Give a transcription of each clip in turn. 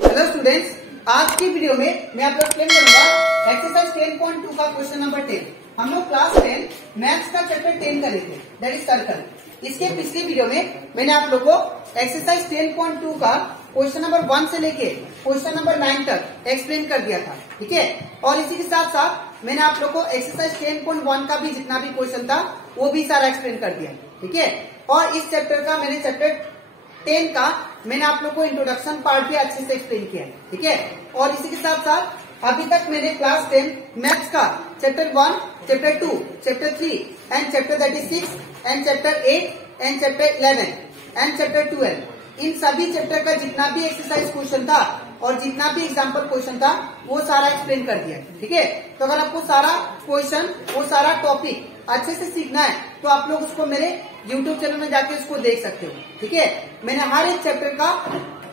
Hello students, आज की video में मैं आप लोग एक्सप्लेन करूंगा एक्सरसाइज 10.2 का क्वेश्चन नंबर 10। हम लोग क्लास 10 मैथ्स का चैप्टर 10 करे थे, दैट इज सर्कल। इसके पिछली वीडियो में मैंने आप लोग को एक्सरसाइज 10.2 का क्वेश्चन नंबर 1 से लेके क्वेश्चन नंबर 9 तक एक्सप्लेन कर दिया था, ठीक है। और इसी के साथ साथ मैंने आप लोग को एक्सरसाइज 10.1 का भी जितना भी क्वेश्चन था वो भी सारा एक्सप्लेन कर दिया, ठीक है। और इस चैप्टर का मैंने चैप्टर 10 का मैंने आप लोग को इंट्रोडक्शन पार्ट भी अच्छे से एक्सप्लेन किया है, ठीक है। और इसी के साथ साथ अभी तक मैंने क्लास 10 मैथ्स का chapter 1, chapter 2, chapter 3 and chapter 36 and chapter 8 and chapter 11 and chapter 12 इन सभी चैप्टर का जितना भी एक्सरसाइज क्वेश्चन था और जितना भी एग्जाम्पल क्वेश्चन था वो सारा एक्सप्लेन कर दिया, ठीक है। तो अगर आपको सारा क्वेश्चन वो सारा टॉपिक अच्छे से सीखना है तो आप लोग उसको मेरे YouTube चैनल में जाके उसको देख सकते हो, ठीक है। मैंने हर एक चैप्टर का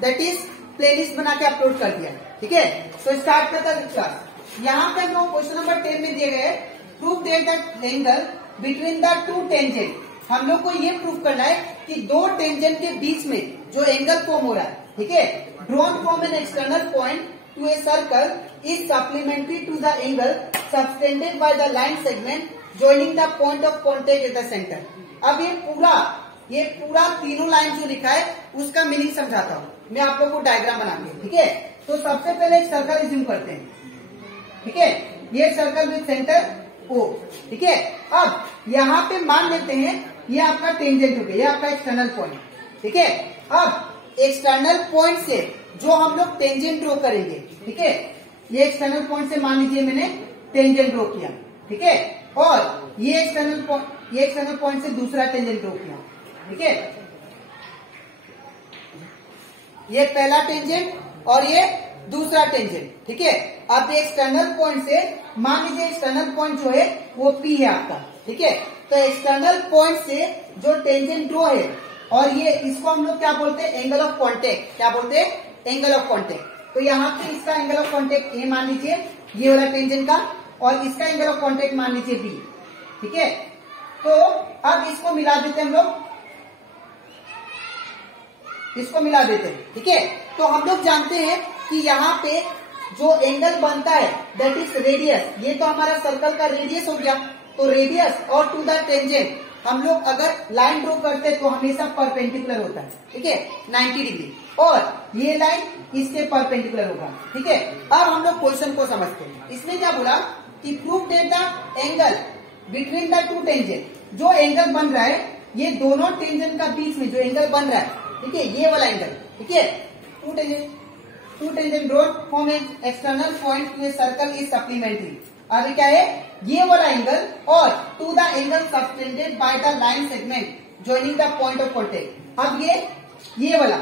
दैट इज प्लेलिस्ट बना के अपलोड कर दिया, ठीक है। तो स्टार्ट करता है क्लास। यहाँ पे हम लोग क्वेश्चन नंबर 10 में दिए गए proof that the angle between the two tangent. हम लोग को ये प्रूफ करना है कि दो टेंजेंट के बीच में जो एंगल फॉर्म हो रहा है, ठीक है, drawn from an external point to a circle is supplementary to the angle subtended by the line segment joining the point of contact at the centre. अब ये पूरा तीनों लाइन जो लिखा है उसका मीनिंग समझाता हूँ मैं आप लोग को डायग्राम बना के, ठीक है। तो सबसे पहले एक सर्कल रिज्यूम करते हैं, ठीक है। ये सर्कल विद सेंटर O, ठीक है। अब यहाँ पे मान लेते हैं ये आपका टेंजेंट हो गया, ये आपका एक्सटर्नल पॉइंट, ठीक है। अब एक्सटर्नल पॉइंट से जो हम लोग टेंजेंट ड्रॉ करेंगे, ठीक है, ये एक्सटर्नल पॉइंट से मान लीजिए मैंने टेंजेंट ड्रॉ किया, ठीक है। और ये एक्सटर्नल पॉइंट से दूसरा टेंजेंट ड्रॉ किया, ठीक है। ये पहला टेंजेंट और ये दूसरा टेंजेंट, ठीक है। अब एक्सटर्नल पॉइंट से मान लीजिए एक्सटर्नल पॉइंट जो है वो P है आपका, ठीक है। तो एक्सटर्नल पॉइंट से जो टेंजेंट ड्रॉ है और ये इसको हम लोग क्या बोलते हैं, एंगल ऑफ कॉन्टेक्ट। क्या बोलते हैं, एंगल ऑफ कॉन्टेक्ट। तो यहाँ पे इसका एंगल ऑफ कॉन्टेक्ट ए मान लीजिए ये वाला टेंजेंट का, और इसका एंगल ऑफ कॉन्टेक्ट मान लीजिए बी, ठीक है। तो अब इसको मिला देते हैं हम लोग, इसको मिला देते हैं, ठीक है। तो हम लोग जानते हैं कि यहाँ पे जो एंगल बनता है दैट इज रेडियस। ये तो हमारा सर्कल का रेडियस हो गया। तो रेडियस और टू द टेंजेंट हम लोग अगर लाइन ड्रॉ करते हैं तो हमेशा परपेंडिकुलर होता है, ठीक है, 90 डिग्री। और ये लाइन इसके परपेंडिकुलर होगा, ठीक है। अब हम लोग क्वेश्चन को समझते हैं। इसमें क्या बोला कि proof that the angle between the two tangent. जो एंगल बन रहा है ये दोनों टेंजेंट का बीच में जो एंगल बन रहा है, ठीक है, ये वाला एंगल, ठीक है, two tangent drawn from an external point to a circle is supplementary. अभी क्या है, ये वाला एंगल और to the angle subtended by the line segment joining the point of contact. अब ये वाला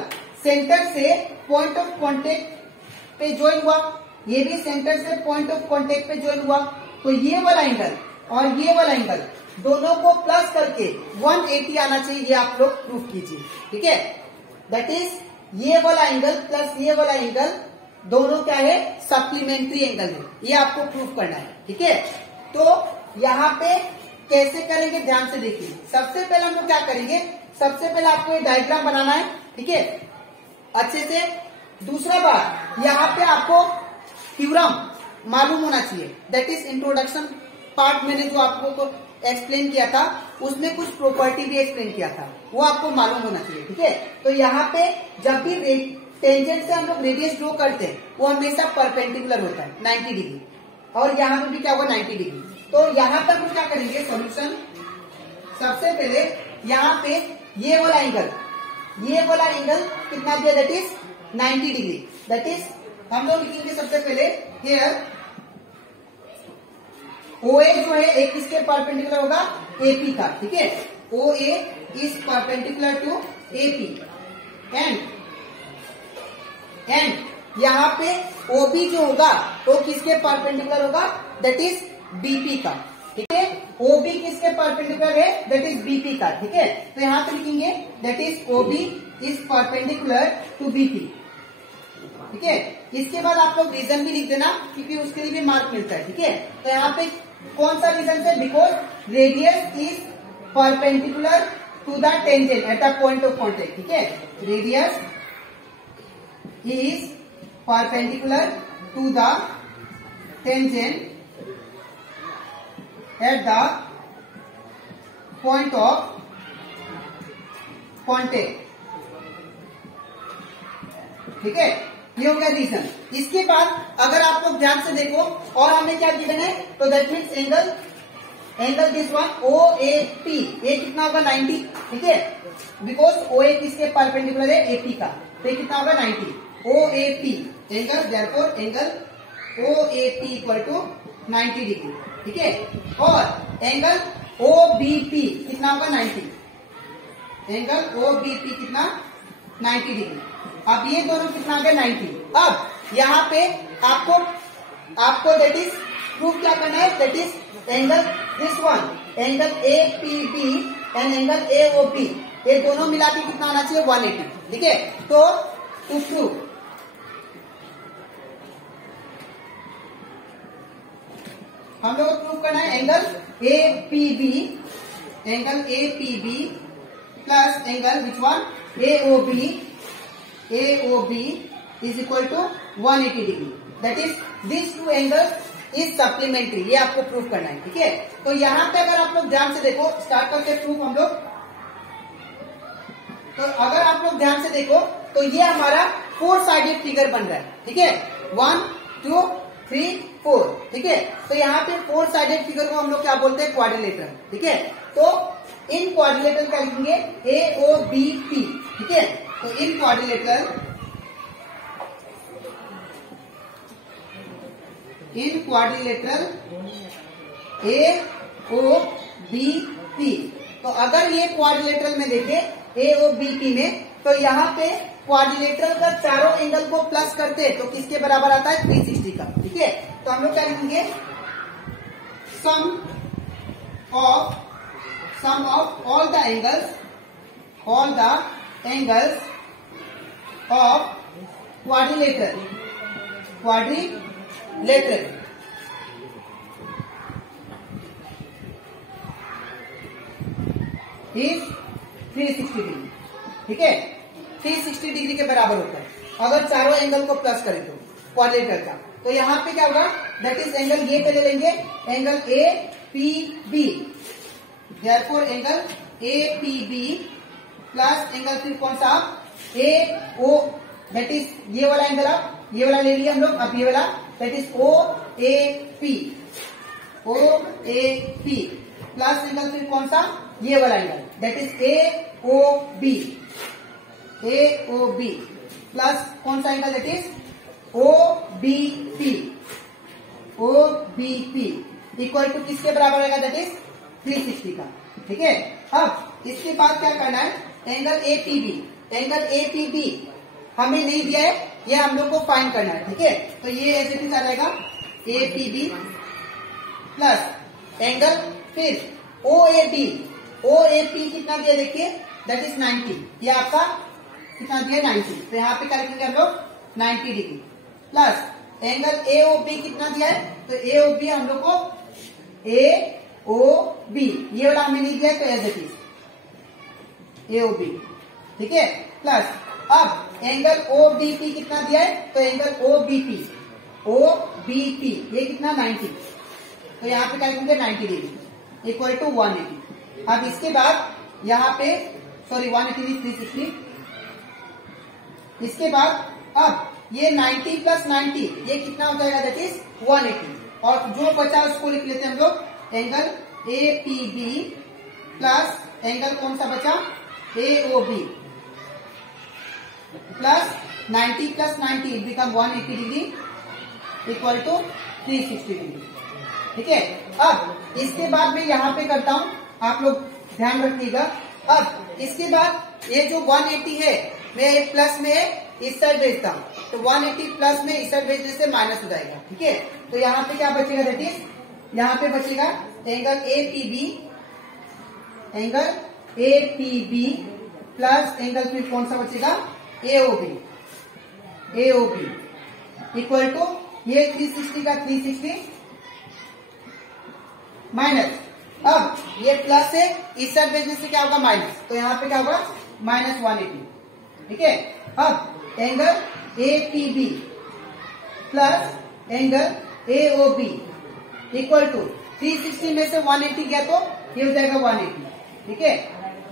सेंटर से पॉइंट ऑफ कॉन्टेक्ट पे ज्वाइन हुआ, ये भी सेंटर से पॉइंट ऑफ कॉन्टेक्ट पे ज्वाइन हुआ। तो ये वाला एंगल और ये वाला एंगल दोनों को प्लस करके 180 आना चाहिए, ये आप लोग प्रूफ कीजिए, ठीक है। दैट इज ये वाला एंगल प्लस ये वाला एंगल दोनों क्या है, सप्लीमेंट्री एंगल है, ये आपको प्रूफ करना है, ठीक है। तो यहाँ पे कैसे करेंगे ध्यान से देखिए। सबसे पहले हम लोग क्या करेंगे, सबसे पहले आपको ये डायग्राम बनाना है, ठीक है, अच्छे से। दूसरा बात, यहाँ पे आपको थ्योरम मालूम होना चाहिए, दैट इज इंट्रोडक्शन पार्ट मैंने जो आपको एक्सप्लेन किया था उसमें कुछ प्रॉपर्टी भी एक्सप्लेन किया था, वो आपको मालूम होना चाहिए, ठीक है। तो यहाँ पे जब भी टेंजेंट से हम लोग रेडियस ड्रॉ करते हैं वो हमेशा परपेंडिकुलर होता है 90 डिग्री, और यहाँ पे भी क्या होगा 90 डिग्री। तो यहाँ पर हम क्या करेंगे सोल्यूशन, सबसे पहले यहाँ पे ये वाला एंगल कितना दिया, that is 90 degree. That is हम लोग लिखेंगे सबसे पहले हियर OA जो है एक किसके परपेंडिकुलर होगा, AP का, ठीक है। OA is perpendicular to AP and यहाँ पे OB जो होगा वो किसके परपेंडिकुलर होगा, दैट इज BP का, ठीक है। OB किसके परपेंडिकुलर है, दैट इज BP का, ठीक है। तो यहाँ पे लिखेंगे that is OB is perpendicular to BP, ठीक है। इसके बाद आप लोग रीजन भी लिख देना क्योंकि उसके लिए भी मार्क मिलता है, ठीक है। तो यहाँ पे कौन सा रीजन है, because radius is perpendicular to the tangent at the point of contact, ठीक है। Radius is perpendicular to the tangent at the point of contact. ठीक है, ये हो गया रीजन। इसके बाद अगर आप लोग ध्यान से देखो और हमने क्या गिवन है, तो that means angle this one O A P, ये कितना होगा 90। ठीक है, बिकॉज ओ ए किसके परपेंडिकुलर है, ए पी का, तो ये कितना होगा 90। O A P angle, therefore angle O A P equal to 90 degree. ठीक है, और एंगल ओ बी पी कितना होगा 90, एंगल ओ बी पी कितना 90 डिग्री। अब ये दोनों कितना आ गया 90। अब यहाँ पे आपको दैट इज प्रूफ क्या करना है, that is angle this one, angle A P B and angle A O B, ये दोनों मिला के कितना आना चाहिए 180। ठीक है, तो टू प्रूव हम लोग को प्रूव करना है angle A P B, angle A P B plus angle which one A O B is equal to 180 degree. That is this two angles is supplementary, ये आपको प्रूव करना है। ठीक है, तो यहाँ पे अगर आप लोग ध्यान से देखो, स्टार्ट करके प्रूफ हम लोग, तो अगर आप लोग ध्यान से देखो तो ये हमारा 4 साइडेड फिगर बन रहा है। ठीक है, 1 2 3 4। ठीक है, तो यहाँ पे 4 साइडेड फिगर को हम लोग क्या बोलते हैं, क्वाड्रिलेटरल। ठीक है, तो इन क्वाड्रिलेटरल क्या लिखेंगे, ए ओ बी पी। ठीक है, तो in quadrilateral A O B P, तो अगर ये क्वाड्रिलेटरल में देखे ए ओ बी पी में, तो यहाँ पे क्वाड्रिलेटरल का चारों एंगल को प्लस करते हैं तो किसके बराबर आता है, 360 का। ठीक है, तो हम लोग क्या लिखेंगे, sum of all the angles of quadrilateral is 360 degree. ठीक है, 360 डिग्री के बराबर होता है अगर चारों एंगल को प्लस करें तो क्वाड्रिलेटरल का। तो यहाँ पे क्या होगा, दैट इज एंगल ये पहले लेंगे, angle A P B, therefore angle A P B plus angle फिर कौन सा, ए ओ, दैट इज ये वाला एंगल, आप ये वाला ले लिया हम लोग, अब ये वाला that is O A P plus angle फिर कौन सा, ये वाला angle that is A O B plus कौन सा angle, that is O B P equal to किसके बराबर रहेगा, दैट इज 360 का। ठीक है, अब इसके बाद क्या करना है, एंगल ए पी बी हमें नहीं दिया है, ये हम लोग को फाइंड करना है। ठीक है, तो ये ऐसे भी आ जाएगा A P B plus angle फिर ओ ए पी कितना दिया देखिए, दैट इज 90, ये आपका कितना दिया 90, तो यहाँ पे क्या लिखेंगे हम लोग 90 degree plus angle A O B कितना दिया है, तो ए ओ बी हम लोग को ए ओ बी, ये वाला हमें नहीं दिया है तो as it is A O B. ठीक है, प्लस अब एंगल ओ बी पी कितना दिया है, तो एंगल ओ बी पी ये कितना 90, तो यहाँ पे क्या लिखेंगे 90 डिग्री इक्वल टू 180। अब इसके बाद यहाँ पे 180 360, इसके बाद अब ये 90 प्लस 90 ये कितना हो जाएगा, दैट इज 180, और जो बचा उसको लिख लेते हैं हम लोग, angle A P B plus angle कौन सा बचा, A O B plus 90 plus 90 it become 180 degree equal to 360 degree. ठीक है, अब इसके बाद मैं यहाँ पे करता हूँ, आप लोग ध्यान रखिएगा। अब इसके बाद ये जो 180 है मैं प्लस में इस साइड भेजता हूँ, तो 180 प्लस में इस साइड भेजने से माइनस हो जाएगा। ठीक है, तो यहाँ पे क्या बचेगा, दैट इज यहाँ पे बचेगा angle A P B plus angle फिर कौन सा बचेगा, A O B equal to ये 360 का 360 माइनस, अब ये प्लस से इस साइड भेजने से क्या होगा माइनस, तो यहाँ पे क्या होगा -180। ठीक है, अब angle A P B plus angle AOB equal to 360 में से 180 गया तो ये हो जाएगा 180, ठीक है,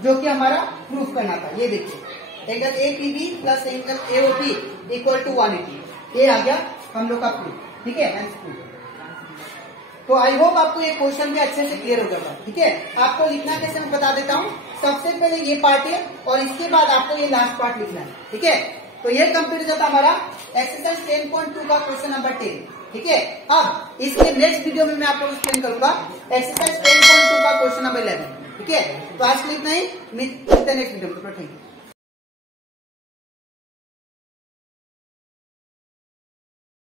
जो कि हमारा प्रूफ करना था। ये देखिए angle APB plus angle AOB equal to 180, ये आ गया हम लोग का प्रूफ, ठीक है। तो आई होप आपको ये क्वेश्चन भी अच्छे से क्लियर हो गया, ठीक है। आपको लिखना कैसे मैं बता देता हूँ। सबसे पहले ये पार्ट है और इसके बाद आपको ये लास्ट पार्ट लिखना है, ठीक है। तो ये कंप्लीट हो जाता हमारा एक्सरसाइज 10.2 का क्वेश्चन नंबर 10, ठीक है। अब इसके नेक्स्ट वीडियो में मैं आप लोग एक्सप्लेन करूंगा एक्सरसाइज 10.2 का क्वेश्चन नंबर 11, ठीक है। तो आज के लिए इतना ही, मिलते हैं नेक्स्ट वीडियो में। Thank you.